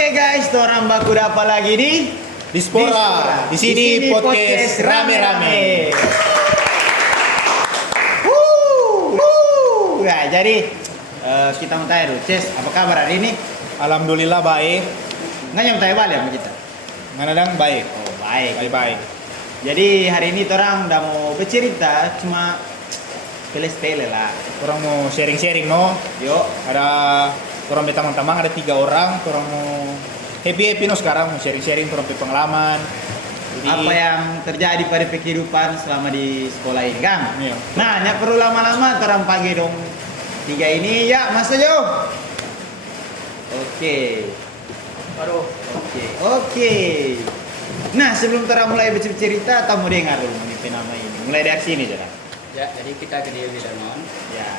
Oke guys, orang baku apa lagi di Dispora. Di sini podcast rame-rame. Nah, jadi kita mau tanya dulu, Ces, apa kabar hari ini? Alhamdulillah baik. Nggak nyampe tanya balik sama kita. Mana dang baik. Oh baik. Baik. Jadi hari ini orang udah mau bercerita, cuma sepele-sepele lah. Orang mau sharing-sharing no. Yuk. Ada orang teman-teman ada 3 orang. Orang mau happy no sekarang mau sharing-sharing orang pengalaman. Jadi, Apa yang terjadi pada kehidupan selama di sekolah ini, Kang? Iya. Nah, nggak perlu lama-lama, orang panggil dong 3 ini. Ya, Mas Jo. Oke. Aduh, Oke. Nah, sebelum kita mulai bercerita, kita mau dengar dulu nih nama ini. Mulai dari sini, Jara. ya jadi kita ke Dewi Darmawan. Ya,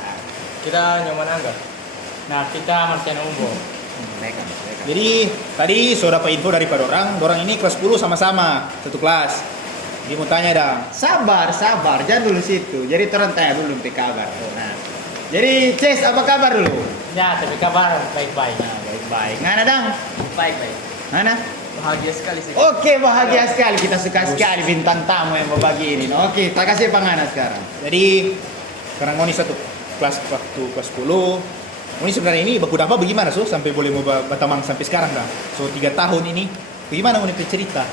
Kita nyaman angga. Nah, kita Marciano Umbo. mereka. jadi tadi sudah dapat info daripada orang ini kelas 10 sama-sama satu kelas. Dia mau tanya dang. Sabar, jangan dulu situ. Jadi orang tanya dulu sampai kabar. Nah, jadi Ces, apa kabar dulu? Ya, tapi kabar baik-baik. Nah, baik-baik. Ngana dang? Baik-baik. Ngana? Bahagia sekali sih. Oke, bahagia sekali. Kita suka sekali bintang tamu yang berbagi ini. Oke, tak kasih pangana sekarang. Jadi sekarang Ngoni satu kelas waktu kelas 10. Ngoni sebenarnya ini baku apa bagaimana so sampai boleh mau batamang sampai sekarang dah. So 3 tahun ini bagaimana Ngoni cerita?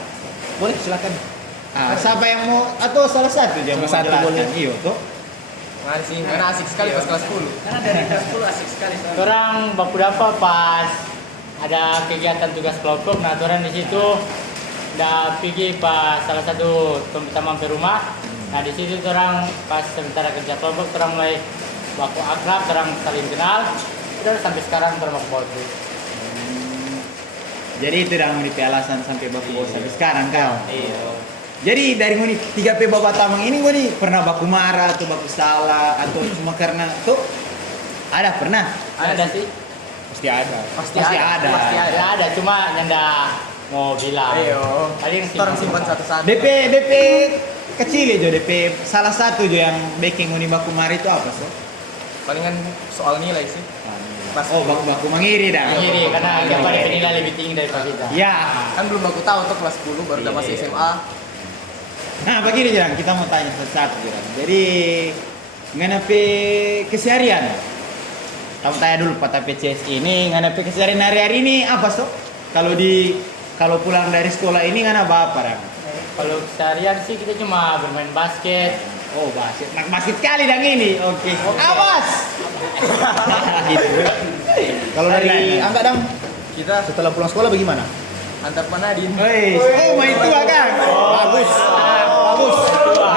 Boleh silakan. Ah, siapa yang mau atau salah satu aja Salah mau satu jelaskan? boleh. Iyo, tuh. Karena asik sekali pas kelas 10. Karena dari kelas 10 asik sekali. Orang baku apa pas ada kegiatan tugas kelompok, nah orang di situ udah pergi pas salah satu teman ke rumah. Nah di situ orang pas sementara kerja kelompok orang mulai baku akrab, orang saling kenal. Udah sampai sekarang orang baku baku. Jadi itu dah ngoni alasan sampai baku bawa sampai sekarang kau. Iya. Jadi dari ngoni 3P bapak tamang ini ngoni pernah baku marah atau baku salah atau cuma karena tuh ada pernah? Ada sih. Pasti ada. Pasti ada. Pasti ada. Cuma nyanda mau bilang. Iyo. Paling Orang simpan satu-satu. DP kecil aja DP salah satu aja yang baking ngoni baku marah itu apa so? Palingan soal nilai sih. Oh baku mengiri dah. Sendiri karena dia pada penilaian lebih tinggi daripada kita. Ya. Kan belum aku tahu untuk kelas 10 baru udah masih Iya. SMA. Nah begini Jarang, kita mau tanya satu-satu Jarang. Jadi mengenai keseharian, kamu tanya dulu Pak PCS ini mengenai keseharian hari-hari ini apa so? Kalau pulang dari sekolah ini apa Rang? Kalau seharian sih kita cuma bermain basket. Oh basket kali dang ini. Oke. Awas. Gitu. Kalau dari Angga dang, Kita setelah pulang sekolah bagaimana? antar Panadin. Woi. Oh main tua kan? Bagus.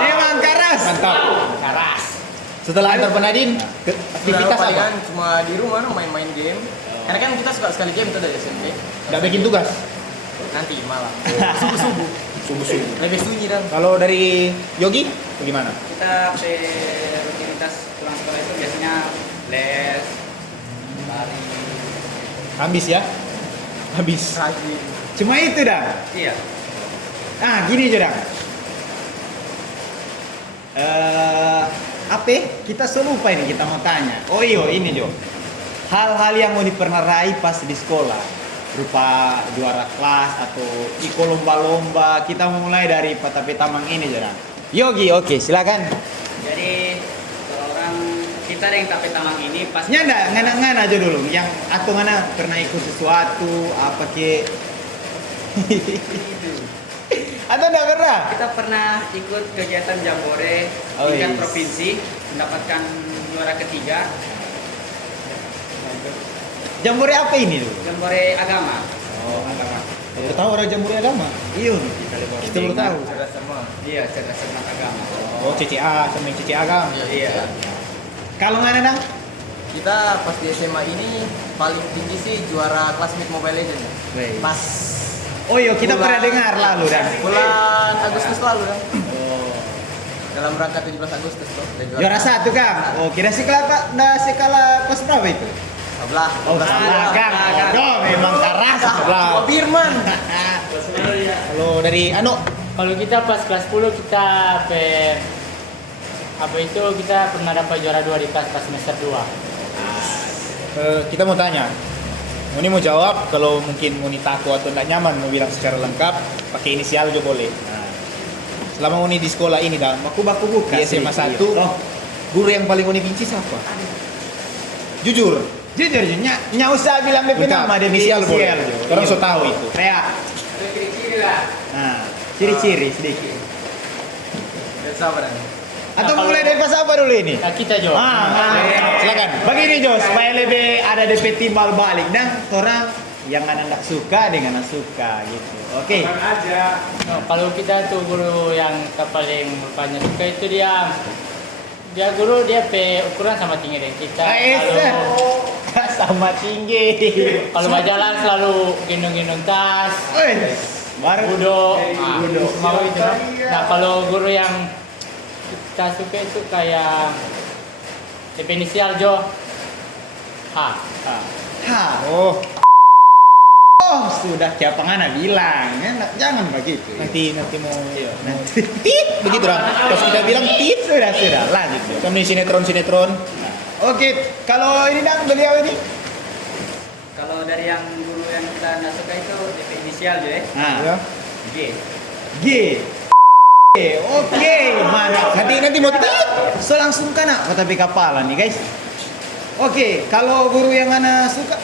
Memang keras. Mantap. Keras. Setelah antar penadin, aktivitas apa? Palingan cuma di rumah main-main game. Karena kan kita suka sekali game itu dari SMP. Nggak bikin tugas. Nanti malam. Subuh-subuh. Subuh-subuh. Lebih sunyi dan. Kalau dari Yogi, bagaimana? Kita rutinitas pulang sekolah itu biasanya les, lari. Habis ya? Habis. Rajin. Cuma itu dah. Iya. Ah, gini Jarang. Apa? Kita selalu lupa ini kita mau tanya. Oh iyo ini Jo. Hal-hal yang mau pernah raih pas di sekolah, berupa juara kelas atau ikut lomba-lomba. Kita mulai dari Patape Tamang ini Jarang. Yogi, oke silakan. Jadi kalau orang kita ada yang tape tamang ini pas Nyanda, ngana aja dulu. Yang atau ngana pernah ikut sesuatu apa ke? Atau enggak pernah? kita pernah ikut kegiatan jambore Oh, tingkat yes. provinsi, mendapatkan juara ketiga Jambore apa ini dulu? jambore agama. Oh, agama. Baru tahu orang jambore agama. Iya, kita lebih Kita baru tahu. Cerdas semua. Iya, cerdas cermat agama. Oh, CCA, sama yang CCA kan? Iya. Kalau ngana dang? Kita pas di SMA ini paling tinggi sih juara kelas Meet Mobile Legends. Pas Oh iya, kita bulan- pernah dengar lalu dan. bulan Agustus lalu kan. Oh. Dalam rangka 17 Agustus tuh. ada Juara satu Kang. Oh, kira sekala Pak, dah sekala pas berapa itu? Sebelah. Oh, sebelah Kang. Oh, memang keras sebelah. Oh, Firman. Kalau dari Ano, Kalau kita pas kelas 10 kita apa itu kita pernah dapat juara 2 di kelas pas semester 2. kita mau tanya. Muni mau jawab kalau mungkin Muni takut atau tidak nyaman mau bilang secara lengkap pakai inisial juga boleh. Nah, selama Muni di sekolah ini dah Baku-baku buka. di SMA 1 Oh, guru yang paling Muni benci siapa? Jujur. jujur, nya usah bilang DP Bentar, nama, DP inisial boleh. Jo. Orang so tahu itu. Kayak, Ada ciri-ciri lah. nah, ciri-ciri sedikit. Dan sabar dan. Atau Nah, mulai kalau- dari pas apa dulu ini? Nah, kita Jo. Silakan. Begini Jo, supaya lebih ada DP timbal balik dan orang yang anak suka dengan anak suka gitu. Oke. Nah, kalau kita tuh guru yang paling rupanya suka itu dia guru dia ukuran sama tinggi dengan kita. Sama tinggi. Kalau berjalan selalu gendong-gendong tas. Wih, baru Budo, Budo. mau itu. Nah kalau guru yang kita suka itu kayak DP inisial Jo. H. Ha. Oh, Oh, sudah siapa ngana bilang, ya, jangan begitu. nanti mau Nanti. tit begitu dah. Pas kita bilang tit, Sudah, lanjut Jo. kami sinetron. Oke, kalau ini dang beliau ini. Kalau dari yang guru yang kita nggak suka itu DP inisial aja ya. Nah, Ya. G. G. Oke, mana? Nanti mau tit. So langsung kena tapi kapalan nih guys. Oke, kalau guru yang ana suka,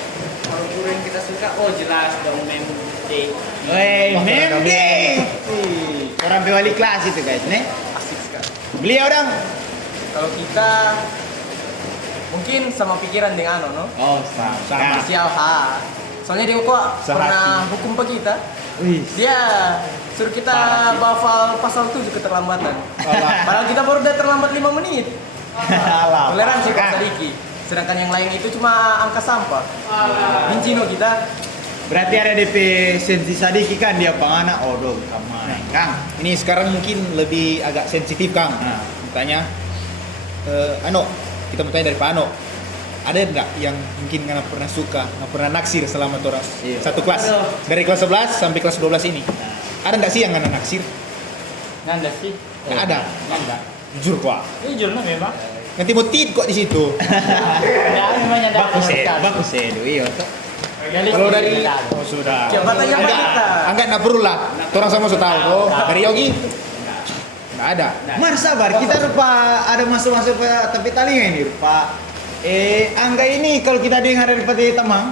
Kalau guru yang kita suka, oh jelas dong Mem D. weh, Wah, mem keren deh. Orang wali kelas itu guys, nih. Asik sekali. Beliau dong. Kalau kita mungkin sama pikiran dengan Ano, no? Oh, sama. Inisial H. Soalnya dia kok Sehati. pernah hukum pak kita. Wih, Dia suruh kita hafal pasal 7 keterlambatan. Alah. Padahal kita baru udah terlambat 5 menit. alah. Toleransi Pak Sadiki. Sedangkan yang lain itu cuma angka sampah. Benci no kita. Berarti ada DP sensi sadiki kan dia pangana odo kamai. Kang. Ini sekarang mungkin lebih agak sensitif Kang. Nah. Tanya, Ano, kita mau tanya dari Pak Ano. Ada nggak yang mungkin nggak pernah suka, nggak pernah naksir selama orang Iya. satu kelas? Dari kelas 11 sampai kelas 12 ini. Ada nggak sih yang nggak naksir? Nanda sih. Nggak ada. Nanda. Jujur kok. Jujur no memang. Nanti mau tit kok di situ. Nah, memang Nanda. Bagus iya toh. Kalau dari sudah. Coba tanya Pak Enggak, kita. enggak perlu lah. Orang sama sudah tahu tuh. Dari Yogi nggak ada. Mar sabar, kita rupa ada masuk-masuk ke tepi talinga ini rupa. Angga ini kalau kita dengar dari Pati Tamang,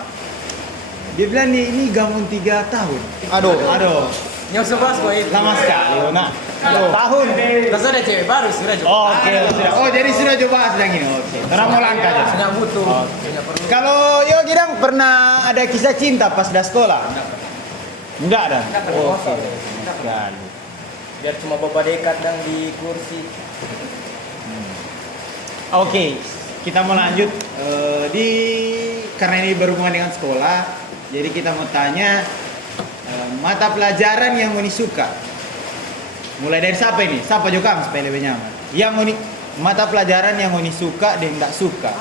dia bilang nih ini gabung 3 tahun. Aduh, Yang sebelas kok itu. lama sekali. Nah, tahun. Terus ada cewek baru sudah coba. Oke, sudah. Oh, jadi sudah coba sedang ini. Oke. Karena mau langkah aja. Sudah butuh. Sudah perlu. Kalau yo Gidang pernah ada kisah cinta pas dah sekolah? Enggak ada. Enggak pernah. Enggak. Biar cuma bapak dekat dan di kursi. Oke, kita mau lanjut karena ini berhubungan dengan sekolah, jadi kita mau tanya mata pelajaran yang Uni suka. Mulai dari siapa ini? Siapa juga supaya lebih nyaman. Yang Uni mata pelajaran yang Uni suka dan tidak suka.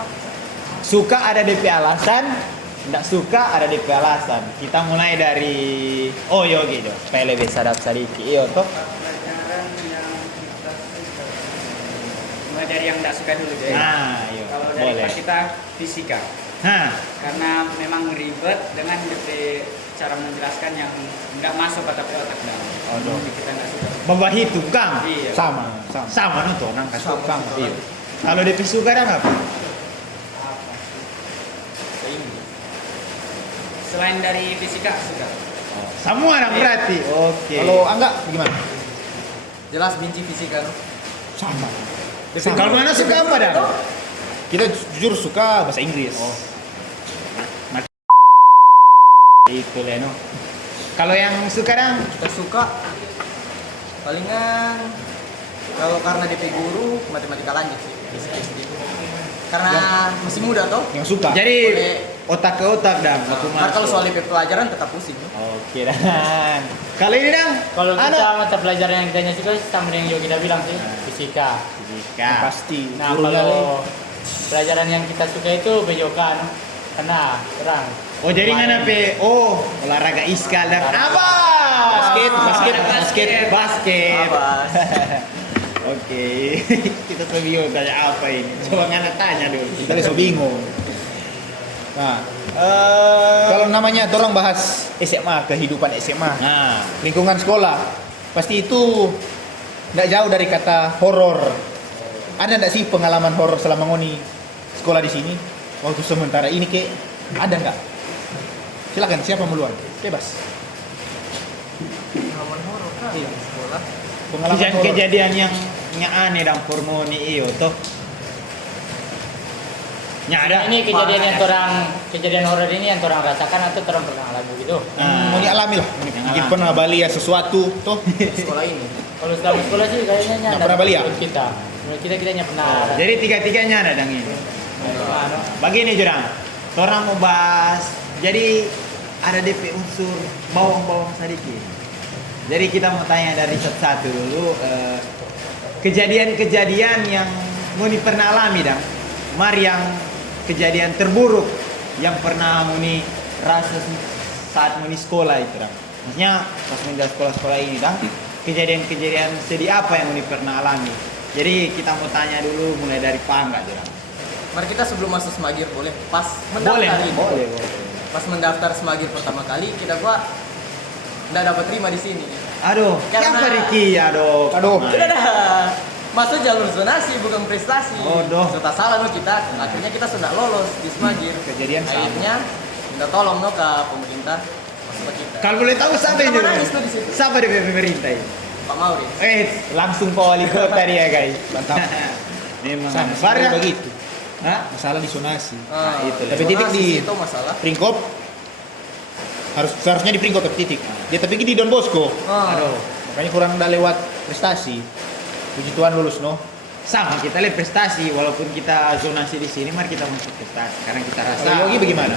Suka ada DP alasan, tidak suka ada DP alasan. Kita mulai dari Yogi jo, supaya lebih sadap sedikit. Iyo toh. Pelajaran yang kita suka. Mulai dari yang nggak suka dulu deh. Nah, iya. Kalau dari Boleh. pas kita fisika. Nah, Karena memang ribet dengan DP cara menjelaskan yang nggak masuk ke otak dalam. Aduh. Jadi kita nggak suka. bawa hitung Kang. Iya. Sama. Sama nonton orang kasih Sama, sama. sama. Iya. Kalau DP suka dan apa? Selain dari fisika suka. Semua orang Iya. berarti. Oke. Kalau Angga gimana? Jelas benci fisika. No? Sama. Kalau mana suka apa dah? Kita jujur suka bahasa Inggris. Itu Leno. Kalau yang suka dang? Kita suka palingan kalau karena DP guru matematika lanjut sih. Fisika sedikit. Karena masih muda toh. Yang suka. Jadi Boleh. otak ke otak dang. Aku Nah, kalau masuk. soal DP pelajaran tetap pusing. No? Oke dan. Kalau ini dang? Kalau Ano? kita mata pelajaran yang kita suka sama dengan yang kita bilang sih, fisika. Fisika. Pasti. Nah, Gurunya kalau pelajaran yang kita suka itu bejokan, karena terang. Oh jadi nggak pe? Oh olahraga iskal dan apa? Basket. Abas. Oke. Kita tuh bingung tanya apa ini. Coba ngana tanya dulu. Kita so bingung. Nah, Kalau namanya orang bahas SMA, kehidupan SMA, Nah, lingkungan sekolah, pasti itu tidak jauh dari kata horor. Ada nggak sih pengalaman horor selama ngoni sekolah di sini? Waktu sementara ini ada nggak? Silakan, siapa muluan? Bebas. Pengalaman horor kan Iya. di sekolah. Pengalaman horor. kejadian yang aneh dan formoni iyo toh. Nya ada. Ini kejadian horor ini yang orang rasakan atau orang pernah alami gitu. Mau alami lah. Mungkin pernah Bali ya sesuatu, toh. Sekolah ini. Kalau selama sekolah sih kayaknya Nggak pernah Bali ya? Menurut kita nggak pernah. Jadi tiga-tiganya ada dang ini. Begini Jurang, orang mau bahas. Jadi ada DP unsur bawang-bawang sedikit. Jadi kita mau tanya dari satu-satu dulu kejadian-kejadian yang Muni pernah alami dang. Mari yang kejadian terburuk yang pernah Muni rasa saat Muni sekolah itu dang. Maksudnya pas Muni dari sekolah-sekolah ini dang, kejadian-kejadian sedih apa yang Muni pernah alami. Jadi kita mau tanya dulu mulai dari Pangga Jurang. Mari kita sebelum masuk Semagir boleh pas Boleh, mendaftar ini. boleh. Pas mendaftar Semagir pertama kali gua nggak dapat terima di sini. Aduh, Karena- siapa Riki? Aduh. Tidak ada masuk jalur zonasi bukan prestasi. Bodoh. Sudah salah no kita. Akhirnya kita sudah lolos di Semagir. Kejadian sama. Akhirnya minta tolong no ke pemerintah masuk ke kita. Kalau boleh tahu siapa Kita ini? menangis tuh di situ. Siapa di pemerintah ini? Pak Mauri. Langsung Pak Wali Kota dia guys. Mantap. Memang. Sama Barang. begitu. Hah? Masalah di zonasi. itu lah. Tapi titik zonasi di- itu masalah. Pringkop seharusnya di Pringkop tapi titik. Dia tapi di Don Bosco. Aduh. Makanya kurang udah lewat prestasi. Puji Tuhan lulus no. Sama kita lihat prestasi walaupun kita zonasi di sini mari kita masuk prestasi karena kita rasa. Kalau Yogi bagaimana?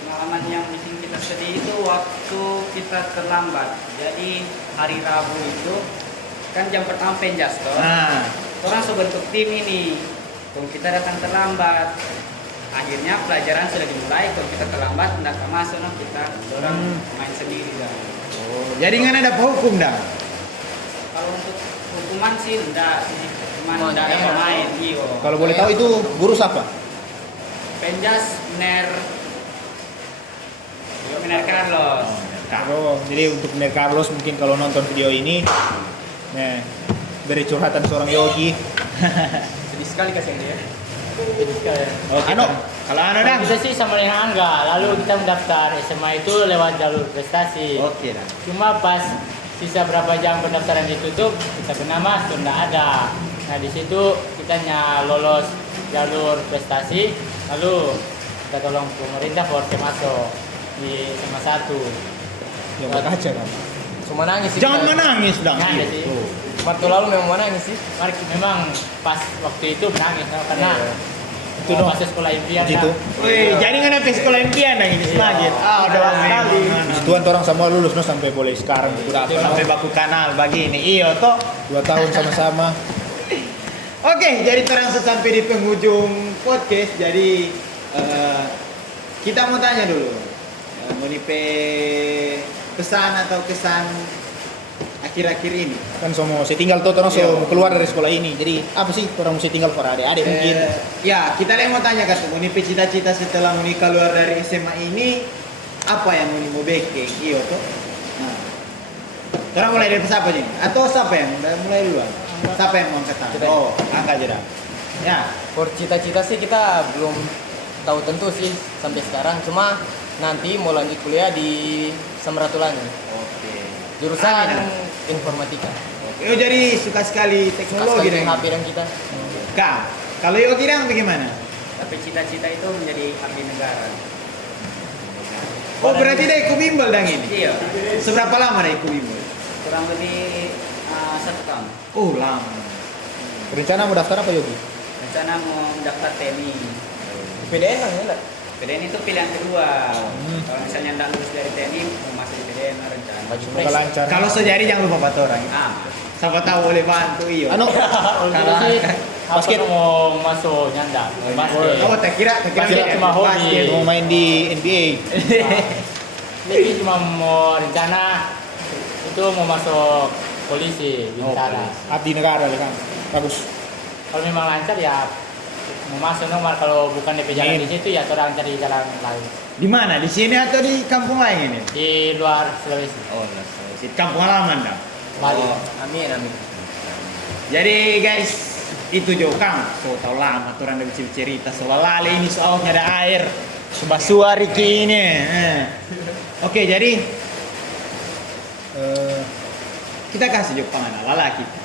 Pengalaman yang bikin kita sedih itu waktu kita terlambat. Jadi hari Rabu itu kan jam pertama penjas toh. Nah, Orang sudah bentuk tim ini. Kalau kita datang terlambat, akhirnya pelajaran sudah dimulai. Kalau kita terlambat, tidak masuk, no, kita orang main sendiri dah. jadi nggak ada hukum dah. Kalau untuk hukuman sih enggak, cuma Oh, tidak ada iya. pemain. Iyo. Kalau boleh tahu itu guru siapa? Penjas Mener Carlos. Oh, jadi untuk Ner Carlos mungkin kalau nonton video ini, nah dari curhatan seorang Yogi, Sedih sekali kasihan dia. Oke. Ano? Kalau anu dah. Kita sih sama dengan Angga, lalu kita mendaftar SMA itu lewat jalur prestasi. Oke dah. Cuma pas sisa berapa jam pendaftaran ditutup, kita kena masuk, nggak ada. Nah di situ kita lolos jalur prestasi, lalu kita tolong pemerintah force masuk di SMA 1. yang berkaca kan? Cuma nangis sih. Jangan kita. menangis dong. Nggak ada sih. Tuh. Waktu lalu memang menangis sih. Memang pas waktu itu menangis karena Itu dong. masuk sekolah impian. Gitu. Wih, jadi nggak ada sekolah impian yang ini semagit. Ah, udah sekali. Puji Tuhan orang semua lulus no sampai boleh sekarang udah apa? Sampai baku kanal begini. Iyo toh. 2 tahun sama-sama. Oke, jadi terang sampai di penghujung podcast. Jadi kita mau tanya dulu, Monipe pesan atau kesan akhir-akhir ini. Kan semua saya tinggal tuh orang Iya. mau keluar dari sekolah ini. Jadi apa sih orang mesti tinggal para adik-adik mungkin? Ya, kita yang mau tanya kan, Monipe cita-cita setelah Moni keluar dari SMA ini apa yang Moni mau bikin? Iyo tuh. Nah, sekarang mulai dari siapa nih? Atau siapa yang mulai duluan? Siapa yang mau kata? Kita. Oh, angka aja dah. Ya. For cita-cita sih kita belum tahu tentu sih sampai sekarang. Cuma nanti mau lanjut kuliah di Samratulangi. Oke. Jurusan Amin. informatika. Oh, jadi suka sekali teknologi Sekali deh. HP dan kita. Kak, kalau Yogi dong bagaimana? Tapi cita-cita itu menjadi abdi negara. Oh, berarti dia ikut bimbel dong ini. Iya, Seberapa lama dia ikut bimbel? kurang lebih 1 tahun. Oh, lama. Rencana mau daftar apa Yogi? Rencana mau mendaftar TNI. PDN kan enggak? PDN itu pilihan kedua. Kalau misalnya tidak lulus dari TNI, mau masuk di PDN rencana. Baju Semoga pres. lancar. Kalau sejari jangan lupa empat orang. Ah, Siapa tahu boleh bantu iyo. Anu, Kalau sih basket. apa mau masuk nyanda basket. Oh, tak kira Basket cuma hobi. basket. mau main di NBA. Jadi cuma mau rencana itu mau masuk polisi bintara. Abdi negara kan. Bagus. Kalau memang lancar ya mau masuk nomor kalau bukan DP jalan Ini. di situ ya orang cari jalan lain Di mana? Di sini atau di kampung lain ini? di luar Sulawesi. Oh, Sulawesi. Kampung halaman dah. Bali. Oh. Amin, amin. Jadi guys, itu jo Kang. So tau lama orang udah bisa cerita soal lale ini soalnya ada air. Sebasua Riki ini. Oke, jadi kita kasih jo pangan lala kita.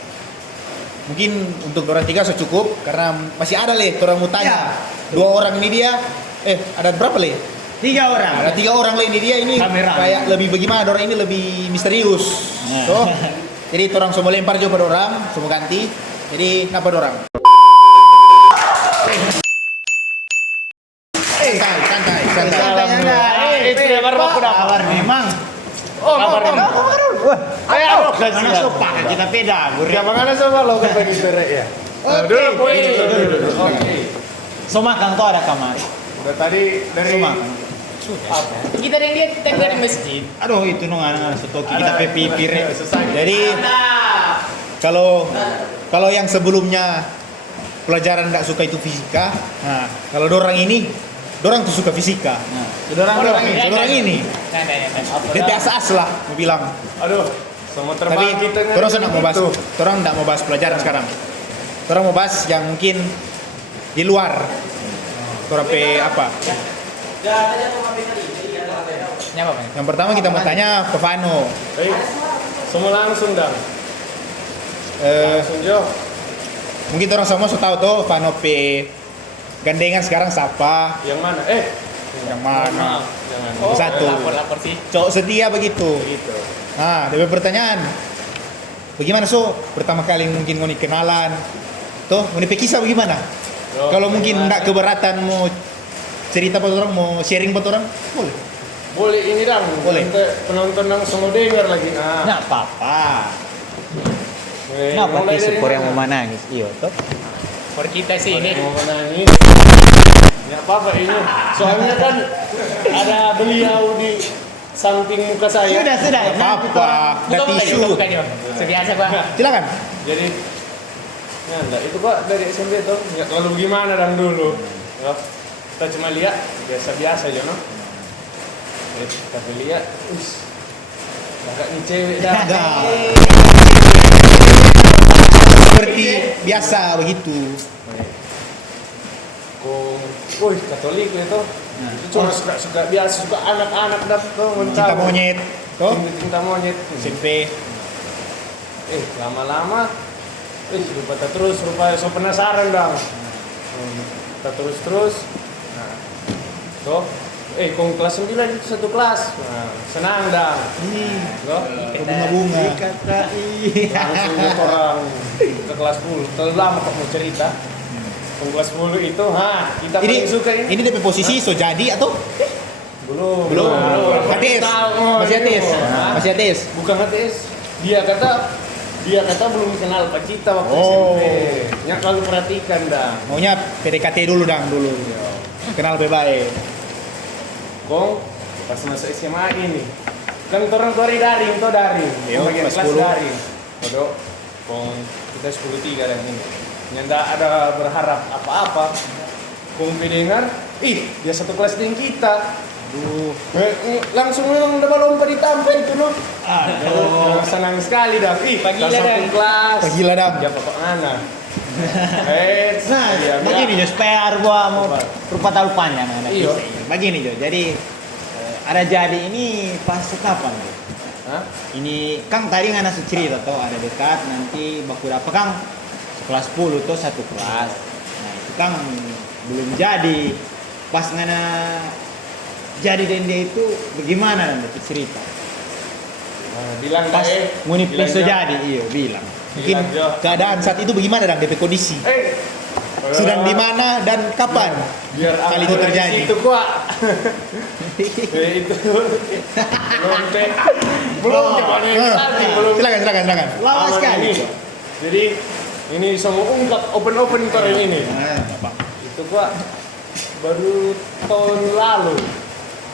Mungkin untuk orang tiga cukup karena masih ada Le, orang mau tanya. Dua orang ini dia, ada berapa Le? 3 orang. Ada 3 orang Le ini dia ini Kamera. kayak lebih bagaimana? Orang ini lebih misterius. Nah. So, jadi orang semua lempar juga pada orang, semua ganti. Jadi ngapa orang? Santai. Itu dia baru aku dapat. Kabar memang. Kabar memang. Ayo, mana sopak kita beda. Jangan sama lo kan begitu ya. Oke. So makan tuh ada kamar. Udah tadi dari So makan. Kita yang dia tag dari masjid. Aduh, itu nungan sotoki kita pipire. Jadi kalau yang sebelumnya pelajaran nggak suka itu fisika, nah kalau dorang ini, dorang tuh suka fisika. Nah, Dorang ini, dia biasa as lah, mau bilang. Aduh, semua Tapi terbang kita dorang senang mau bahas, dorang nggak mau bahas pelajaran sekarang. Dorang mau bahas yang mungkin di luar. Dorang apa? Nyapa, Bang? Yang pertama kita mau tanya ke Vano. semua langsung dah. Langsung Jo. Mungkin orang semua sudah tahu tuh Vano P gandengan sekarang siapa? Yang mana? Yang mana? Jangan. Satu. Lapor sih. Cowok setia begitu. Gitu. Nah, dari pertanyaan. Bagaimana pertama kali mungkin mau kenalan? Tuh, mau kisah bagaimana? Yo, Kalau mungkin enggak keberatan mau cerita buat orang, mau sharing buat orang, boleh. Boleh ini dong. Boleh. Penonton yang semua dengar lagi. Nah, nggak apa-apa. mulai Kenapa dari syukur yang mana? mau menangis? Iya, toh. For kita sih ini. Mau menangis. Ya apa ini? Soalnya kan ada beliau di samping muka saya. Sudah. Apa-apa, ada tisu. Bukan dia. Sebiasa, Bang. Silakan. Jadi, ya enggak, itu Pak dari SMP tuh nggak terlalu gimana dan dulu. Ya, kita cuma lihat biasa-biasa aja, no. Tapi lihat, agak nih cewek dah. Enggak. Seperti biasa begitu. Wih, Katolik itu. Itu cuma suka biasa, suka anak-anak dah tuh Cinta monyet. Tuh, Cinta monyet. SMP. Lama-lama lupa terus rupanya so penasaran dong. Kita terus. Nah. Tuh, kong kelas 9 itu satu kelas. Nah, senang dong. Loh, Bunga-bunga. langsung ke orang ke kelas 10. Terlalu lama kok mau cerita. Kong kelas 10 itu, kita Ini paling suka ini. ini DP posisi so jadi atau Belum. ateis? Masih ateis? Masih ateis? Bukan ateis. Dia kata belum kenal Pak Cita waktu Oh. SMP. Nya kalau perhatikan dah. Maunya PDKT dulu dulu. Kenal baik. Kong pas masuk SMA ini kan orang tua daring Iya, bagian kelas kelas 10. daring. Kodok Kong kita 10-3 dan ini. Nyanda ada berharap apa-apa. Kong dengar, dia satu kelas dengan kita. Langsung memang udah lompat ditampil itu no. Aduh. Senang sekali dah. Pagi kita lah, satu Dan. kelas. Pagi lah, Dan. Ya pokok anak. Nah, begini Jo, supaya gua mau rupa tahu panjang anak Iya. kisah ini. Begini Jo, jadi ada jadi ini pas kapan Jo? Hah? Ini Kang tadi ngana cerita toh ada dekat nanti baku apa Kang kelas 10 tuh satu kelas. Nah itu Kang belum jadi. Pas ngana jadi dan dia itu bagaimana nanti cerita? Bilang Pas muni bilang so dah. jadi iya bilang. Mungkin Bilang, Jo. keadaan saat itu bagaimana dan DP kondisi? Sedang di mana dan kapan Biar hal itu terjadi? Itu kuat. Itu belum Silakan. Lawas sekali. ini. Jadi ini semua ungkap open kemarin ini. Itu gua baru tahun lalu.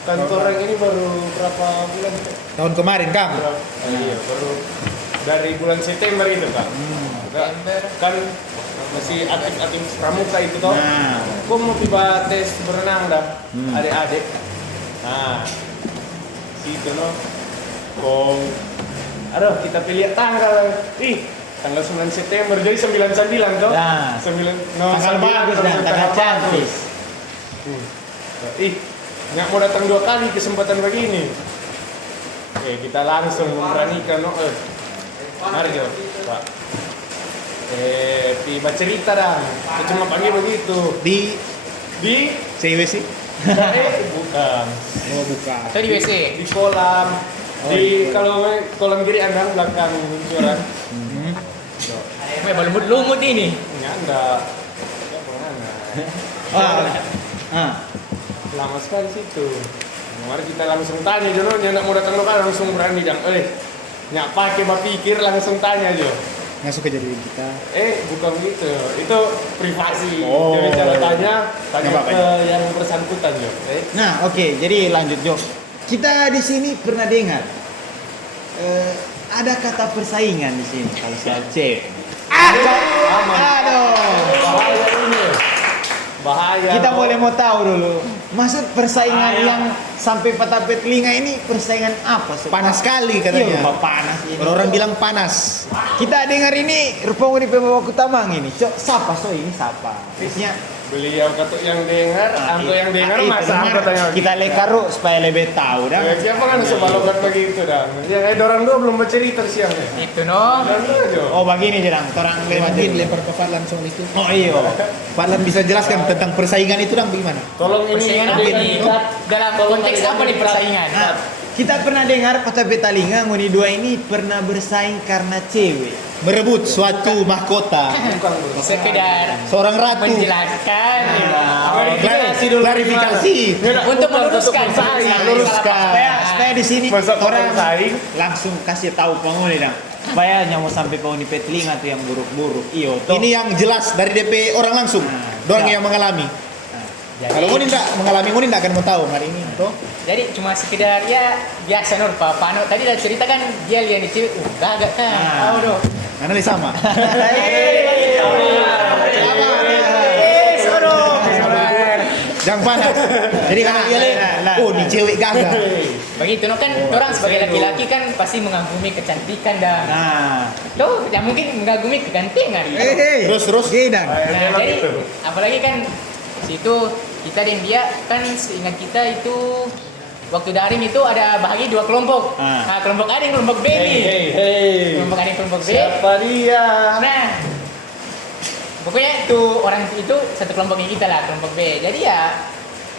Kantor yang ini baru berapa bulan? Tahun kemarin, Kang. Iya, baru dari bulan September itu, Kak. Kan masih aktif pramuka itu toh. Nah. Kok mau tiba tes berenang dah, adik-adik. Nah, situ no. Aduh, kita pilih tanggal. Tanggal 9 September, jadi 99 toh. Nah. 9, Tanggal bagus dan tanggal cantik. Nggak mau datang 2 kali kesempatan begini. Oke, kita langsung memberanikan no. Mari Jo, Pak. Tiba cerita dah. Kita cuma panggil begitu. Di Di CWC? bukan. Oh, bukan. Atau di WC. Di kolam. Kalau kolam kiri Anda belakang luncuran. Baru lumut ini. Enggak. Lama sekali situ. Mari kita langsung tanya Jo, nyak mau datang lokal langsung berani jang. Nyak pakai berpikir langsung tanya Jo. Masuk ke jadwal kita. Bukan gitu. Itu privasi. Oh. Jadi cara tanya Nggak apa-apa, ke yang bersangkutan Jo. Nah, oke, jadi lanjut Jo. Kita di sini pernah dengar ada kata persaingan di sini kalau soal cewek. Aduh. Bahaya ini. Bahaya. Kita boleh mau tahu dulu. Maksud persaingan yang sampai patah telinga ini persaingan apa? Panas sekali Iya, katanya. rupa panas ini. Orang bilang panas. Kita dengar ini rupa di pembawa kutamang ini. Cok, siapa so ini siapa? Biasanya Beliau kata yang dengar, angko yang dengar masa angko tanya. kita lekaru supaya lebih tahu dah. Siapa kan sebalogat begitu dah. Yang dorang dua belum bercerita siangnya. Itu no. Dan aja. Oh, begini Jerang, orang Mungkin lempar ke Fadlan soal itu. Oh iya. Fadlan bisa jelaskan tentang persaingan itu dong bagaimana? Tolong ini Persaingan apa adegan nih? kita. Dalam konteks apa nih persaingan? Nah, kita pernah dengar Kota Betalinga Nguni dua ini pernah bersaing karena cewek. Merebut suatu mahkota. Sekedar Seorang ratu. menjelaskan. Klarifikasi dulu. Klarifikasi. Untuk meluruskan. Luruskan. Supaya di sini Masa orang bersaing? langsung kasih tahu penghuni dong. Supaya nyamuk sampai penghuni Betalinga tuh yang buruk-buruk. Iyo, toh. Ini yang jelas dari DP orang langsung. Dorang ya. yang mengalami. Jadi- Kalau Nguni enggak mengalami, Nguni enggak akan mau tahu hari ini. Toh? Jadi cuma sekedar ya biasa Nur Pak Pano tadi udah cerita kan dia lihat di cewek, gagak kan. Tahu dong. Analisa sama. Jangan panas. Jadi karena dia lihat, oh di cewek gagah. Begitu no kan orang sebagai laki-laki kan pasti mengagumi kecantikan dah. Nah, Tuh, ya mungkin mengagumi kegantengan gitu. Terus. Gedang. Nah, jadi apalagi kan situ kita dan dia kan seingat kita itu waktu daring itu ada bahagi 2 kelompok. Nah, kelompok A dan kelompok B nih. Hey. Kelompok A dan kelompok B. Siapa dia? Nah, pokoknya itu orang itu satu kelompoknya kita lah, kelompok B. Jadi ya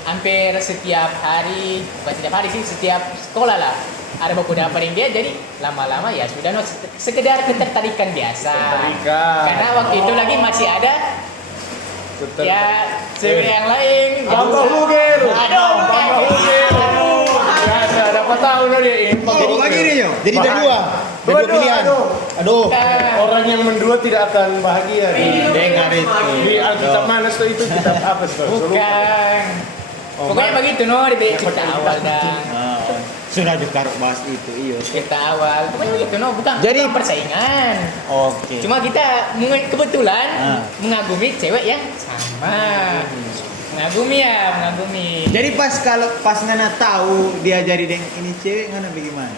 hampir setiap hari, bukan setiap hari sih, setiap sekolah lah ada baku daparin dia. Jadi lama-lama ya sudah no, sekedar ketertarikan biasa. Ketertarikan. Karena waktu itu lagi masih ada ya cewek yang lain. Bambang Bugil. Aduh, Bambang Bugil. Biasa dapat tahu no dia info. Oh, begini yo. Jadi ada dua pilihan. Aduh. Orang yang mendua tidak akan bahagia. Dengar itu. Di Alkitab mana tuh itu kitab apa tuh? Bukan. Pokoknya begitu no, di cerita awal dan Sudah juga bahas itu, iyo. cerita awal. Pokoknya begitu no, bukan Jadi- bukan persaingan. Oke. Cuma kita kebetulan Ah. mengagumi cewek yang sama. Mengagumi. Jadi pas ngana tahu dia jadi deng ini cewek ngana bagaimana?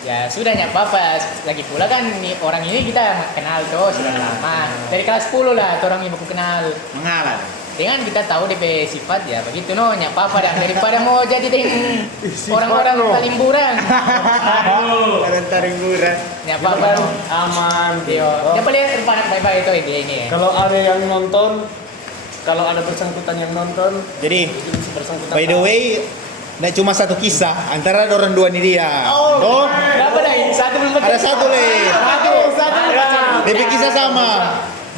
Ya sudah nyak apa lagi pula kan orang ini kita kenal tuh sudah lama. Dari kelas 10 lah orang yang baku kenal. Mengalah. Dengan kita tahu DP sifat ya begitu no nyak apa dan daripada mau jadi deng orang-orang paling burang. Orang taringguran. Nyak apa no. Aman. Yo, dia boleh panak bye-bye itu idenya. Kalau ada yang nonton, kalau ada bersangkutan yang nonton, Jadi itu bersangkutan. by the way, nggak cuma satu kisah antara orang dua ini dia. Oh, berapa dah? Satu belum betul. Ada satu le. Satu. DP kisah sama.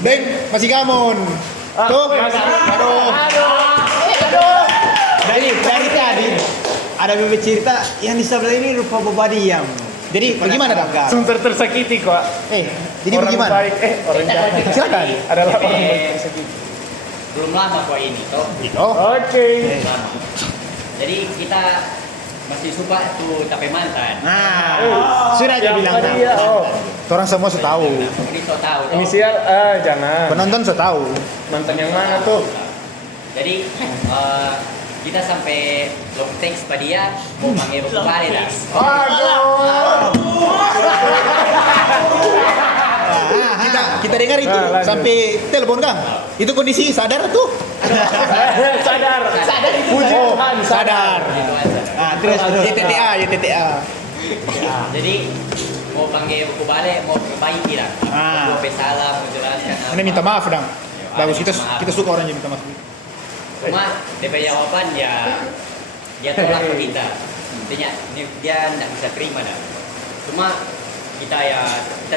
Beng masih gamon. Tuh. Aduh. Aduh. Dari tadi ada bebek cerita yang di sebelah ini rupa babadiam. Jadi bagaimana dah? Sumber tersakiti kok. Jadi Orang bagaimana? baik, orang jahat. Silakan. Adalah orang baik tersakiti. Belum lama kok ini toh. Oh. Oke. Belum lama. Jadi kita masih suka tuh tape mantan. Nah, sudah aja Yang bilang tadi tahu. ya, oh. Orang semua sudah tahu. Ini so tahu Inisial jangan. Penonton saya tahu. Mantan yang mana tuh? Jadi kita sampai long text pada dia mau panggil kembali dah. Kita dengar itu Lanjut. sampai telepon Kang. Itu kondisi sadar tuh. Sadar. Sadar itu. Puji Oh, Tuhan, sadar. Nah, terus YTTA. Jadi mau panggil buku balik, mau perbaiki dah. Ah. Mau salah, mau jelaskan. Ini minta maaf dong. Bagus, kita Maaf. kita suka orang yang minta maaf. Cuma DP jawaban ya dia tolak ke kita. Intinya dia tidak bisa terima dah. Cuma kita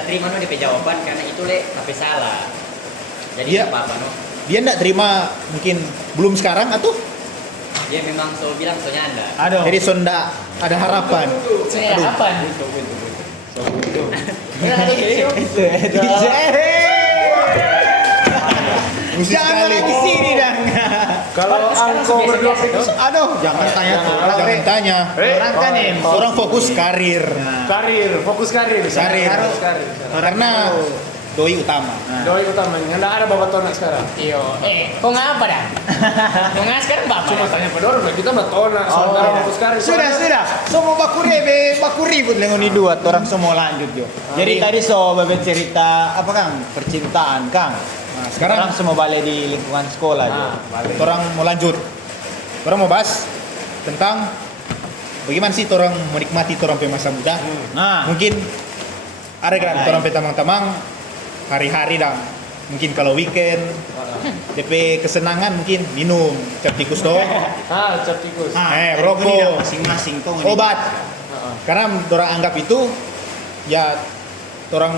terima no DP jawaban karena itu tapi salah. Jadi Iya. apa no. Dia enggak terima mungkin belum sekarang atau Dia memang selalu bilang soalnya anda. aduh. jadi sonda ada harapan. Saya apa? Itu DJ. Musik Jangan sekali. lagi sini dan. Kalau angko berdua itu Aduh, jangan tanya tuh. Jangan tanya. Orang kan nih. Orang fokus karir. karir, fokus karir. Karir. Fokus karir. Karena doi utama. Doi utamanya, nggak ada bapak tonak sekarang. Iyo, kok ngapa dah? Kok ngapa sekarang bapak? Cuma tanya pada orang, kita bapak tonak, saudara fokus karir. Sudah. Semua baku ribut dengan ini dua. Orang semua lanjut yo. Jadi tadi bebe cerita apa Kang? Percintaan Kang. Nah, sekarang Orang semua balik di lingkungan sekolah jo. orang mau lanjut. Orang mau bahas tentang bagaimana sih orang menikmati orang pe masa muda. Nah, Mungkin ada kan orang pe tamang-tamang hari-hari dang. Mungkin kalau weekend DP kesenangan mungkin minum cap tikus doang. Cap tikus. dari rokok. ini dah masing-masing tuh. Obat. Karena orang anggap itu ya orang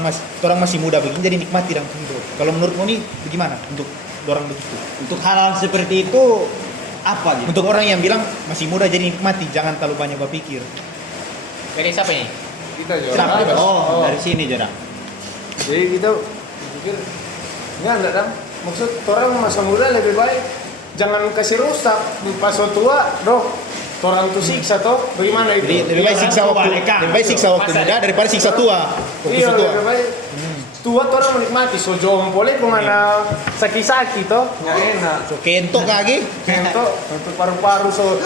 masih muda begini jadi nikmati dang hidup. Kalau menurutmu nih bagaimana untuk orang begitu? Untuk hal-hal seperti itu apa gitu? Untuk orang yang bilang masih muda jadi nikmati, jangan terlalu banyak berpikir. Dari siapa ini? Kita Siapa? juga. Oh, dari sini Jora. Jadi kita pikir enggak dong. Maksud orang masa muda lebih baik jangan kasih rusak pas tua, dok. Orang tuh siksa toh, bagaimana itu? Jadi lebih baik siksa waktu, lebih baik siksa waktu muda daripada siksa tua. Waktu Iya, tua. lebih baik. Tua tuh orang menikmati, so jompole kung ana saki-saki toh, nggak enak. So kentok lagi. Kento, untuk paru-paru so.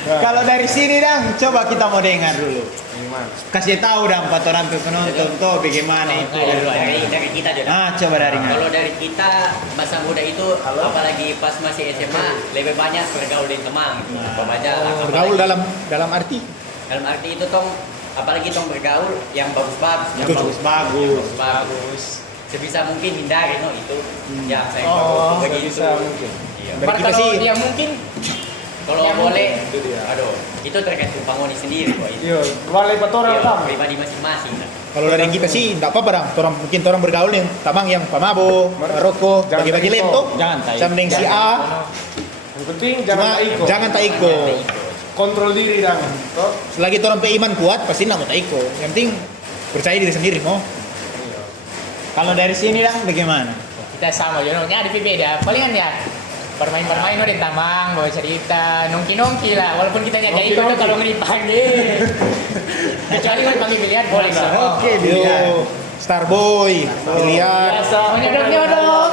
Kalau dari sini dang, coba kita mau dengar dulu. Gimana? Kasih tahu dang empat orang penonton tuh bagaimana itu. Dari kita aja dah. Ah, coba dari Kalau dari kita masa muda itu apalagi pas masih SMA lebih banyak bergaul dengan teman. Berjalan. Bergaul dalam arti Dalam arti itu tong apalagi tong bergaul yang bagus-bagus, yang bagus-bagus. bagus. Sebisa mungkin hindari no itu. Ya saya begitu. Bisa mungkin. Iya. Dari kita Kalau sih dia mungkin Kalau Ya, boleh, Itu dia. aduh, itu tergantung pangoni sendiri kok itu. Iya, balai patora Iya, utama. pribadi masing-masing. Nah. kalau dari kita sih enggak apa-apa dong. Mungkin orang bergaul yang tamang yang pamabo, rokok, Jangan bagi-bagi taiko. lentok. Jangan taiko. Sama dengan si A. Yang penting jangan Cuma taiko. jangan taiko. Kontrol diri dan. Toh. Selagi orang pe iman kuat pasti enggak mau taiko. Yang penting percaya diri sendiri mau. Kalau dari sini dang bagaimana? kita sama jodohnya ada beda. Palingan ya bermain-bermain udah tamang, bawa cerita, nongki-nongki lah. Walaupun kita nyata itu Nongki-nongki. kalau nggak dipanggil. Kecuali kan panggil biliar boleh semua. Oke, biliar. Yo, Starboy, biliar. Biasa. Nyodok-nyodok.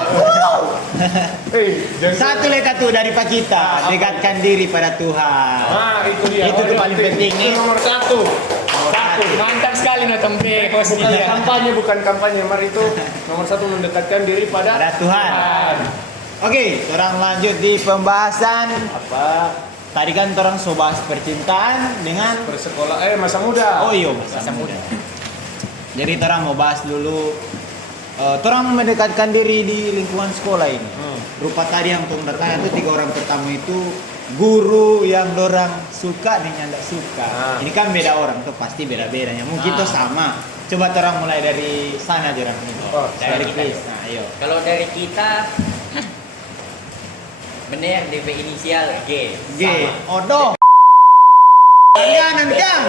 Jangan. Satu leka tuh dari Pak kita, dekatkan diri pada Tuhan. Nah, itu dia. Itu tuh paling penting nih. Itu nomor satu. Mantap sekali nonton B Bukan hostnya. kampanye, mari itu nomor satu mendekatkan diri pada Pada Tuhan. Oke, orang lanjut di pembahasan apa? Tadi kan orang so bahas percintaan dengan bersekolah. Masa muda. oh iya masa muda. Jadi orang mau bahas dulu. Orang mendekatkan diri di lingkungan sekolah ini. Rupa tadi yang tong datang itu 3 orang pertama itu guru yang orang suka dengan tidak suka. Ini kan beda orang tuh pasti beda-bedanya. Mungkin tuh sama. Coba orang mulai dari sana aja orang ini. Oh, Dari kita. Chris. Nah, ayo. Kalau dari kita, bener DP inisial G. G. Odo. Jangan Kang.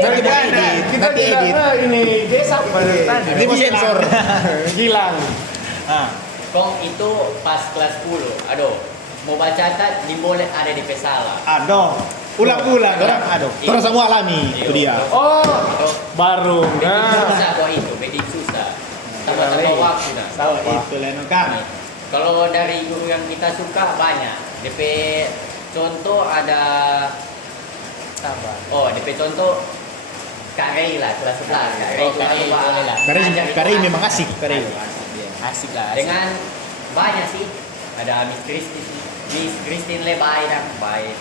Dari Jangan. kita Nanti edit. tidak ini desa pada tadi. Nanti mau sensor. Gilang. Ah, Kong itu pas kelas 10. Aduh, mau baca tak boleh ada di pesala. aduh. Ulang-ulang. Orang, Aduh. orang semua alami itu dia. Oh, baru. Beting Nah, susah kok itu, beting susah. Tambah-tambah waktu dah. Oh, itu Leno kan. Kalau dari guru yang kita suka banyak. DP contoh ada Sabar. DP contoh Kak Rey lah, kelas 11. Kak Rey Oh, Kak Rey boleh lah. Karena memang asik, karena Asik lah. Asik. dengan banyak sih. Ada Miss Christine le baik dan baik.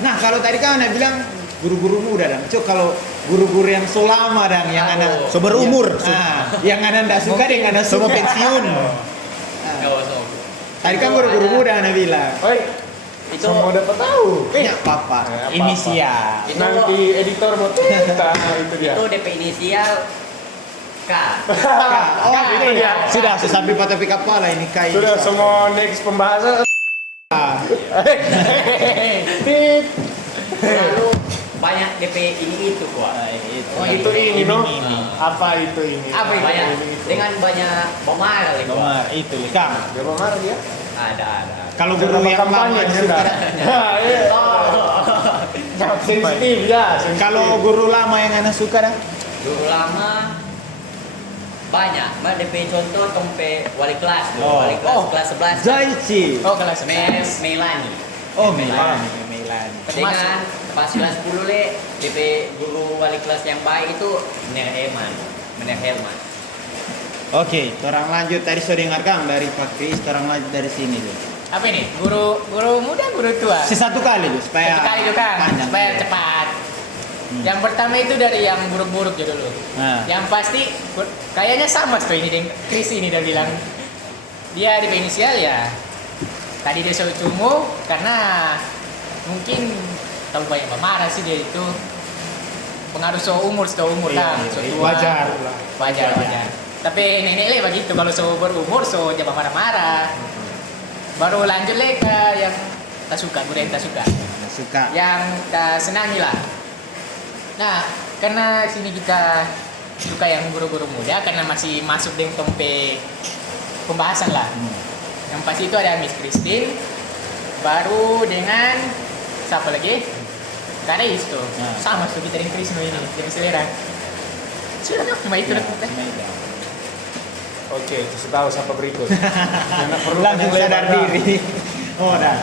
Nah, kalau tadi kan Anda bilang guru-guru muda dan cok kalau guru-guru yang so lama dan yang Aduh. Anda so berumur, yang Anda enggak suka dan yang Anda semua suka. pensiun. Kalau so. Tadi kan guru-guru muda Anda bilang. oi, Itu semua dapat tahu. Ya, papa. apa-apa. Inisial. Itu- Nanti editor mau cerita itu dia. itu DP inisial K. Oh, Itu ini dia. sudah sampai pada kepala ini kai. Sudah semua next pembahasan. Tit. Lalu banyak DP ini itu kok. Oh, itu ini no. ini. Apa itu ini? Apa itu? Banyak Ini itu. dengan banyak pemarah lagi. Nomor itu Kang. Dia mau marah dia. Ada. Kalau guru Kenapa yang kampanye lama dia suka. dah? Ah, iya. Sensitif ya. sensitif. Kalau guru lama yang Anda suka dah? Dulu lama banyak. Mbak DP contoh tompe wali kelas, Oh. wali kelas kelas 11. Zaichi. Oh, kelas 11. Melani. Oh, Melani. Melani. Dengan pas kelas 10 le DP guru wali kelas yang baik itu Mener Helman. Oke, orang lanjut tadi sudah dengarkan dari Pak Kris, orang lanjut dari sini tuh. Apa ini? Guru muda, guru tua. Satu kali tuh supaya Satu kali itu kan, panjang. supaya cepat. Yang pertama itu dari yang buruk-buruk ya dulu. Nah. Yang pasti kayaknya sama tuh ini dengan Chris ini dia bilang. Dia di inisial ya. Tadi dia suruh cumu karena mungkin tahu banyak marah sih dia itu. Pengaruh umur Iya, kan, iya, so iya. tua. Wajar. Tapi nenek le begitu kalau so berumur so jangan marah-marah. Baru lanjut le ke yang tak suka, guru yang tak suka. Suka. Yang kita senangi lah. Nah, karena sini kita suka yang guru-guru muda karena masih masuk dengan tompe pembahasan lah. Yang pasti itu ada Miss Christine, baru dengan siapa lagi? Karena itu Nah. sama tuh kita dengan Krisno ini, jadi selera. Sudah cuma itu lah. Oke, kasih tahu siapa berikut. Karena perlu Langsung yang sadar lebar, dah. diri. Oh, dah.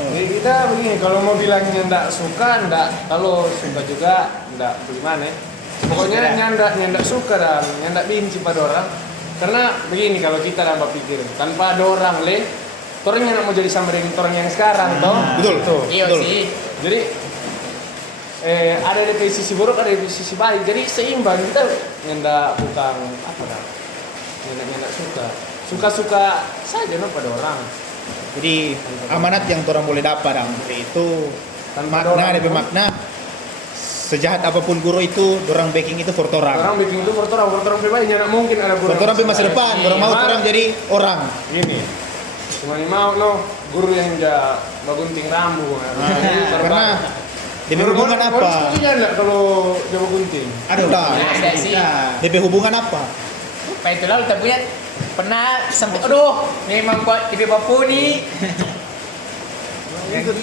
Jadi kita begini, kalau mau bilangnya ndak suka, ndak. Kalau suka juga, ndak bagaimana ya. Pokoknya nyandak suka dan nyandak benci pada orang. Karena begini, kalau kita dapat pikir, tanpa ada orang le, orang yang mau jadi sama dengan orang yang sekarang, toh. Betul. Tuh. Iya Betul. sih. Jadi ada dari sisi buruk, ada dari sisi baik. Jadi seimbang kita nyandak bukan apa dah. Nyandak suka saja no pada orang. Jadi amanat yang orang boleh dapat dong itu Tanpa makna orang, ada makna sejahat apapun guru itu orang backing itu for Orang orang. bikin itu orang pribadi nyandak mungkin ada guru. For orang masa depan, orang mau orang jadi orang. Gini, cuma ini mau no guru yang bagunting rambu. Karena DP hubungan apa? Iya enggak kalau dia bagunting. Aduh, Udah. Ada sih. DP hubungan apa? Pak itu lalu tak punya pernah sampai aduh memang kuat di Papua nih.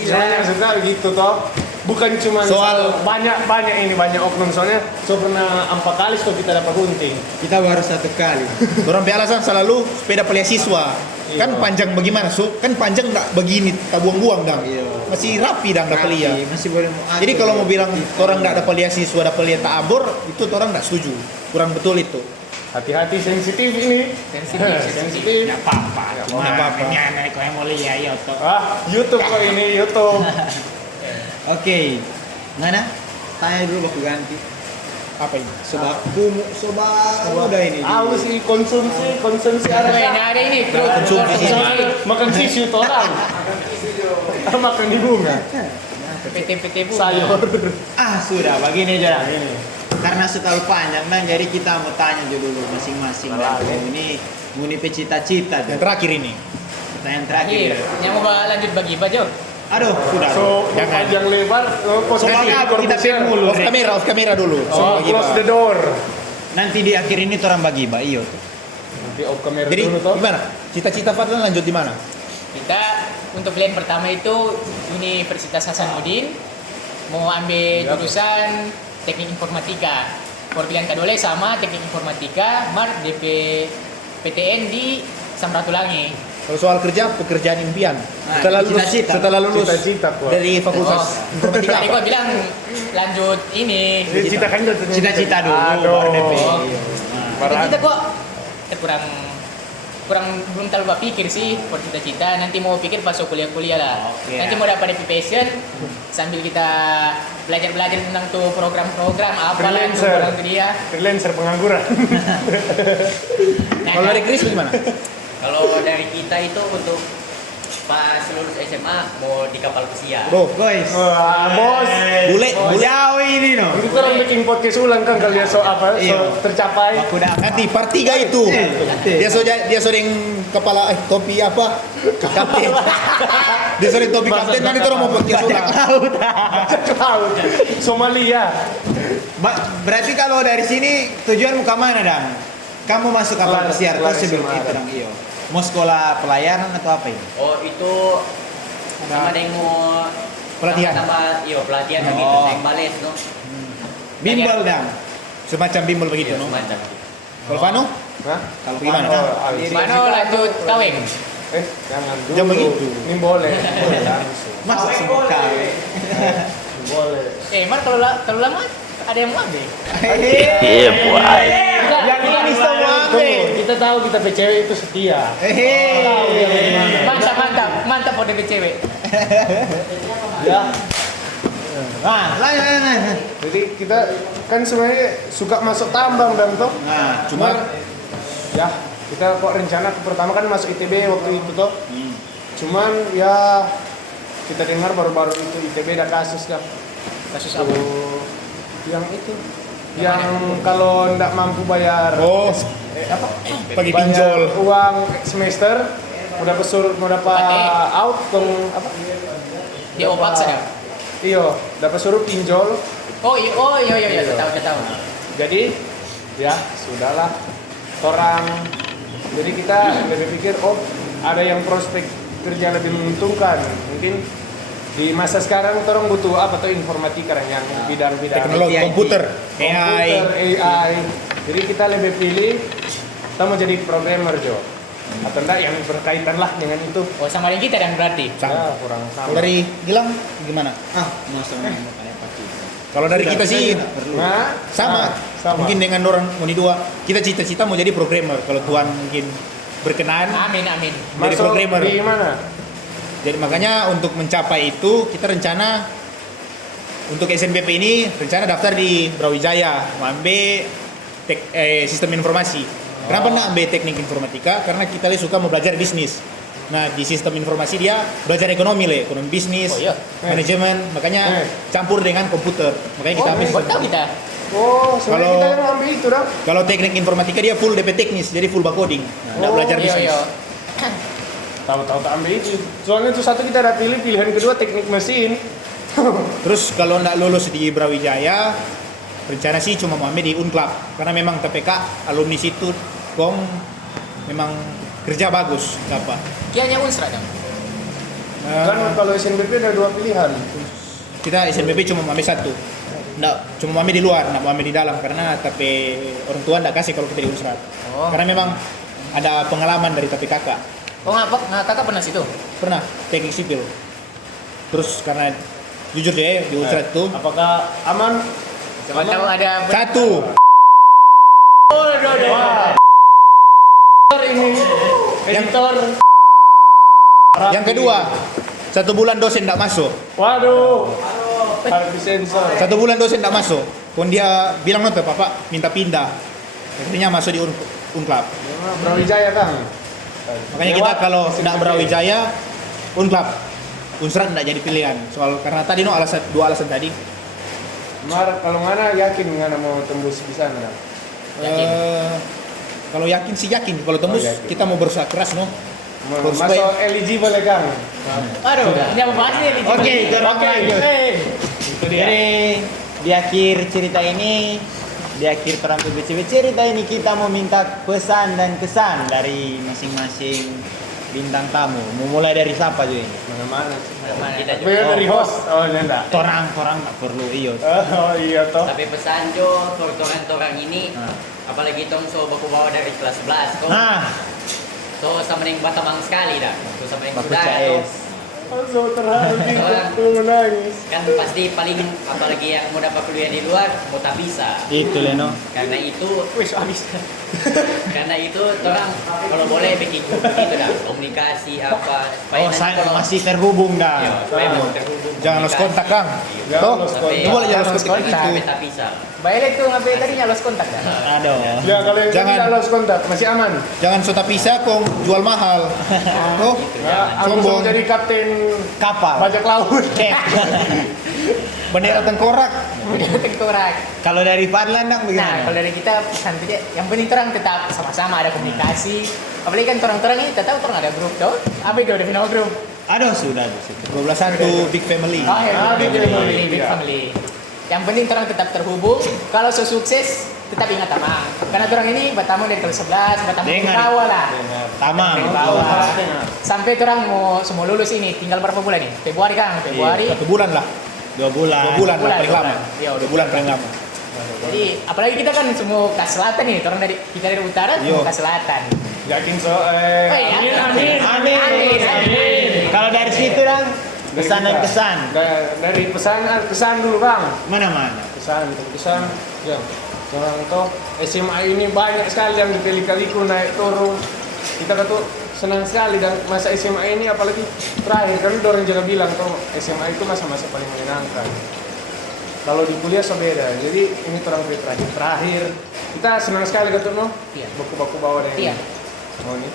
Saya suka gitu toh. Bukan cuma Soal- banyak oknum soalnya. So pernah 4 kali so kita dapat gunting. kita baru satu kali. Orang be alasan selalu sepeda siswa. Iya. Kan panjang bagaimana? So, kan panjang enggak begini, tak buang-buang dang. Iya. Masih rapi dang dapat lihat. Masih boleh mau atur. Jadi kalau mau bilang orang enggak dapat siswa, dapat lihat tak abor, itu orang enggak setuju. Kurang betul itu. Hati-hati sensitif ini. Sensitif. Nggak apa-apa. Cuma Nggak apa-apa. nyana kau yang mau lihat ya toh. YouTube kok ini YouTube. Oke. Mana? Tanya dulu baku ganti. Apa ini? Sobat kumu, sobat udah ini. Tahu sih konsumsi Ada ada. ada ini Konsumsi. Makan tisu itu orang. Makan di bunga. PT Bu. Sayur. Ah sudah, begini aja. Ini. Karena setahu panjang dan jadi kita mau tanya aja dulu masing-masing. Dan ini muni cita-cita. Yang terakhir ini. Pertanyaan Akhir. terakhir. Yang mau lanjut bagi baju. Aduh, sudah. So Jangan. panjang lebar. Sobat apa kita pin mulu. Off kamera dulu. So Bagi, close Pak. the door. Nanti di akhir ini orang bagi Mbak Iyo tuh. Nanti off kamera Jadi dulu toh. gimana? Cita-cita Fadlan lanjut di mana? Kita untuk pilihan pertama itu Universitas Hasanuddin. mau ambil jurusan teknik informatika. Pilihan kedua sama teknik informatika, mar DP PTN di Samratulangi. Kalau soal kerja, pekerjaan impian. Nah, Setelah lulus Cita-cita gua. dari fakultas informatika. Tadi gua bilang lanjut ini. Cita kan Cita-cita dulu, Aduh. baru DP. Kita kok kurang belum terlalu pikir sih buat cita-cita. Nanti mau pikir pas kuliah lah. Oke. Nanti mau dapat DP passion sambil kita belajar tentang tuh program-program apalah tuh Freelancer. orang dia. Freelancer pengangguran. Nah, Kalau dari Chris gimana? Kalau dari kita itu untuk pas lulus SMA mau di kapal pesiar. Bro, Guys. Wah, bos. bule, bule. Jauh ini no. Itu orang bikin podcast ulang kan kalau dia so Iya. tercapai. Aku udah Nanti part 3 itu. Dia sering kepala topi apa? Kapten. Dia sering topi kapten, nanti orang mau podcast ulang. Ke laut. Somalia. Berarti kalau dari sini tujuanmu ke mana, Dam? Kamu masuk kapal pesiar Kelar terus sebelum SMA, itu, Dam. Dam. Iyo. Mau sekolah pelayanan atau apa ini? Oh itu sama ada yang mau Pelatihan. pelatihan Oh. begitu, yang bales no. Bimbel, Dam. Semacam bimbel begitu, Iya, no? semacam. Kalau Vano, Hah? Kalau gimana? Oh, Mana lanjut kawin? jangan dulu. Jangan begitu. Ini boleh. Boleh langsung. Masa semua kali. Boleh. Mar kalau lama ada yang mau ambil. Iya, boy. Yang ini semua ambil. Kita tahu kita cewek itu setia. Mantap mau DP cewek. Ya. Nah, lanjut. Jadi kita kan sebenarnya suka masuk tambang dan toh. Nah, Cuma ya kita kok rencana pertama kan masuk ITB waktu itu toh. Cuman ya kita dengar baru-baru itu ITB ada kasus kan. Kasus apa? Yang itu. Yang kalau ndak mampu bayar oh, pagi bayar pinjol. uang semester udah dapat Pakai. out tong apa? Dia paksa ya? Iyo, dapat suruh pinjol. Oh iya, tahu. Jadi ya sudahlah orang. Jadi kita lebih pikir ada yang prospek kerja lebih menguntungkan. Mungkin di masa sekarang orang butuh apa tuh informatika yang bidang-bidang Teknologi, IT. komputer, komputer, AI. AI. Jadi kita lebih pilih kita mau jadi programmer Jo. Atau enggak yang berkaitan lah dengan itu. Oh sama dengan kita dan berarti. Ya, kurang sama. Kalau dari Gilang gimana? mau sama kayak pasti. Kalau dari kita sih Nah, sama. Mungkin dengan orang Moni 2, kita cita-cita mau jadi programmer. Kalau Tuhan mungkin berkenan, Amin. jadi masuk programmer. di mana? Jadi makanya untuk mencapai itu kita rencana untuk SNBP ini rencana daftar di Brawijaya, mau ambil sistem informasi. Kenapa nak ambil teknik informatika? Karena kita suka mau belajar bisnis. Nah di sistem informasi dia belajar ekonomi bisnis, Oh, iya. manajemen, makanya campur dengan komputer. Makanya kita ambil. Kok tahu kita? Oh, sebenarnya Kalau- kita yang mau ambil itu dong. Kalau teknik informatika dia full DP teknis, jadi full coding. Nggak belajar bisnis. Iya. Tahu-tahu tak ambil itu. Soalnya itu satu kita ada pilihan kedua teknik mesin. Terus kalau nggak lulus di Brawijaya, rencana sih cuma mau ambil di Unclub. Karena memang TPK alumni situ memang kerja bagus dapat. Kianya Unsra dong. Kan kalau SNBP ada dua pilihan. Kita SNBP cuma mau ambil satu. Nggak, cuma mau ambil di luar, nggak mau ambil di dalam karena tapi orang tua nggak kasih kalau kita di Unsrat. Oh. Karena memang ada pengalaman dari tapi kakak. Oh kakak pernah situ? Pernah teknik sipil. Terus karena jujur deh di Unsrat itu Apakah aman? Coba tahu ada satu. Ini editor. Yang kedua, 1 bulan dosen tidak masuk. Waduh. Harus disensor. 1 bulan dosen tidak masuk. Pun dia bilang nonton, Bapak minta pindah. Akhirnya masuk di Unclub. Brawijaya Kang. Makanya kita kalau tidak Brawijaya, Unclub. Unsrat tidak jadi pilihan. Karena tadi dua alasan tadi. Mar kalau mana yakin mana mau tembus di sana? Yakin. Kalau yakin sih yakin. Kalau tembus yakin. kita mau berusaha keras no. Terus Masuk eligible ya Kang. Aduh, ini apa bahas ini? Oke, terus lanjut. Itu dia. Jadi di akhir cerita ini, di akhir perang PBCB cerita ini kita mau minta pesan dan kesan dari masing-masing bintang tamu. Mau mulai dari siapa juga ini? Mana-mana. Kita Tapi juga. dari host. Oh, enggak. Torang nggak perlu iyo. Oh iya toh. Tapi pesan Jo, for torang ini, Nah. apalagi tong so baku bawa dari kelas 11, kok. Nah, So sama yang batamang sekali dah. So sama yang Baku saudara CS. toh. So terharu, Orang. aku menangis. Kan pasti paling apalagi yang mau dapat kuliah di luar mau tak bisa. itu Leno. Karena itu Wis habis. karena itu orang kalau boleh bikin grup gitu dah, komunikasi apa supaya Oh, nanti saya kalau- masih terhubung Iya, dah. supaya mau terhubung. Jangan lost kontak, Kang. Jangan Toh, lost kontak. nggak boleh jangan lost kontak Kontak. itu. Sampai tak bisa. Baik itu ngapain tadinya los kontak dah. Aduh. Ya kalau yang Jangan. tidak lost kontak masih aman. Jangan sota pisah kong jual mahal. Toh, Gitu, Ya, jangan. aku Sombong. mau jadi kapten Kapal. bajak laut. bendera tengkorak. Tengkorak. Kalau dari Fadlan dang Nah, bagaimana? kalau dari kita pesan saja, yang penting orang tetap sama-sama ada komunikasi. Apalagi kan orang-orang ini tetap orang ada grup tuh. Apa itu ada nama grup? Aduh, sudah. 12-1 big family. Oh, ya, Big big family. family, big Iya. family. Yang penting orang tetap terhubung. Kalau sukses tetap ingat tamang. Karena orang ini bertamu dari kelas 11, bertamu dari Dengar. bawah lah. Tamang. Dari bawah. Sampai orang mau semua lulus ini tinggal berapa bulan nih? Februari kan? Februari. 1 bulan lah. 2 bulan. 2 bulan lah Bulan, paling lama. Iya, 2 bulan paling lama. Jadi apalagi kita kan semua ke selatan nih, orang dari kita dari utara Yo. semua ke selatan. Yakin so Oh, iya. amin. Amin. Kalau dari situ dang kesan dan kesan. Dari pesan dulu Bang. Mana-mana. Pesan ya. Orang toh SMA ini banyak sekali yang dikali-kaliku naik turun. Kita tuh senang sekali dan masa SMA ini apalagi terakhir kan orang juga bilang tuh SMA itu masa-masa paling menyenangkan. Kalau di kuliah so beda. Jadi ini orang terakhir. Kita senang sekali gitu no. Iya. Baku-baku bawa dengan Iya. Oh ini.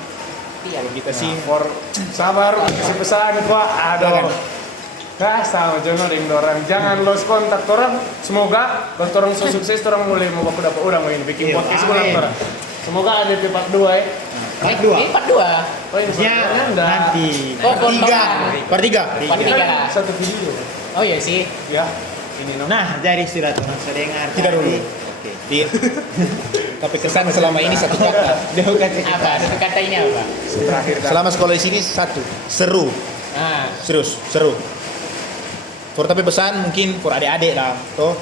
Iya. Kita sih For sabar kasih pesan kok ada. Nah, sama jono ding dorang. Jangan lost kontak orang. Semoga kalau orang so sukses orang mulai mau baku dapat orang mau ini bikin Iya, podcast amin. ulang orang. Semoga ada di part 2 ya. Part 2. Ini part 2. Oh ini Ya, nanti. Oh, part 3. Part 3. Part 3 lah. satu video. Oh iya sih. Ya, ini no. Nah, jadi sudah teman dengar. Tidak dulu. Oke. Iya. Tapi kesan selama ini satu kata. Dia bukan cerita. Apa? Satu kata ini apa? Terakhir kan. Selama sekolah di sini satu, seru. Nah, Serius, seru. For tapi pesan mungkin for adik-adik lah. Toh,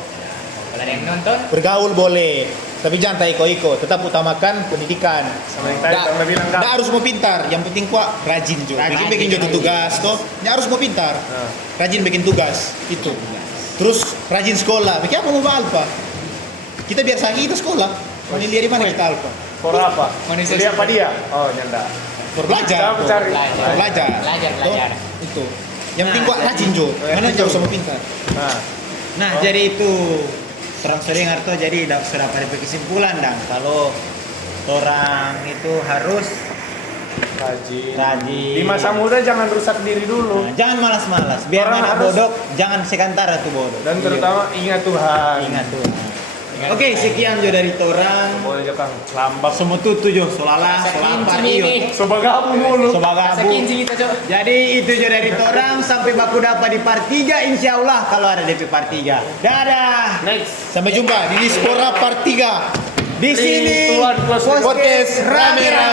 kalau ada yang nonton, bergaul boleh, tapi jangan tak iko-iko. Tetap utamakan pendidikan. Sama yang tadi Bang bilang kan. Nggak harus mau pintar, yang penting kuat rajin juga. Bikin juga tugas toh. Nggak harus mau pintar. Rajin bikin tugas itu. Terus rajin sekolah. Bikin apa mau alfa? Kita biar sakit kita sekolah. Mau lihat di mana kita alfa? For apa? Manusia Kuliah apa dia? Oh, nyanda. For belajar. Kita cari. belajar. Belajar. Belajar. Toh, itu. Yang penting kuat rajin jo. Mana jauh sama pintar. Nah, Nah, jadi itu terang sering arto jadi sudah pada kesimpulan dang kalau orang itu harus rajin. rajin. Di masa muda jangan rusak diri dulu. Nah, jangan malas-malas. Biar Orang anak harus- bodoh, jangan sekantara tuh bodoh. Dan terutama ingat Tuhan. Ingat tuh. Oke, sekian jo dari torang. Boleh aja Kang. Lambak. Semua tutu jo, solala, solapar iyo. ini. Coba gabung mulu. Sobagabu. Saking sih kita, Cok. Jadi itu jo dari torang sampai baku dapat di part 3 insya Allah kalau ada DP part 3. Dadah. Next. Sampai jumpa di Dispora Part 3. Di sini Tuan Close Podcast rame-rame.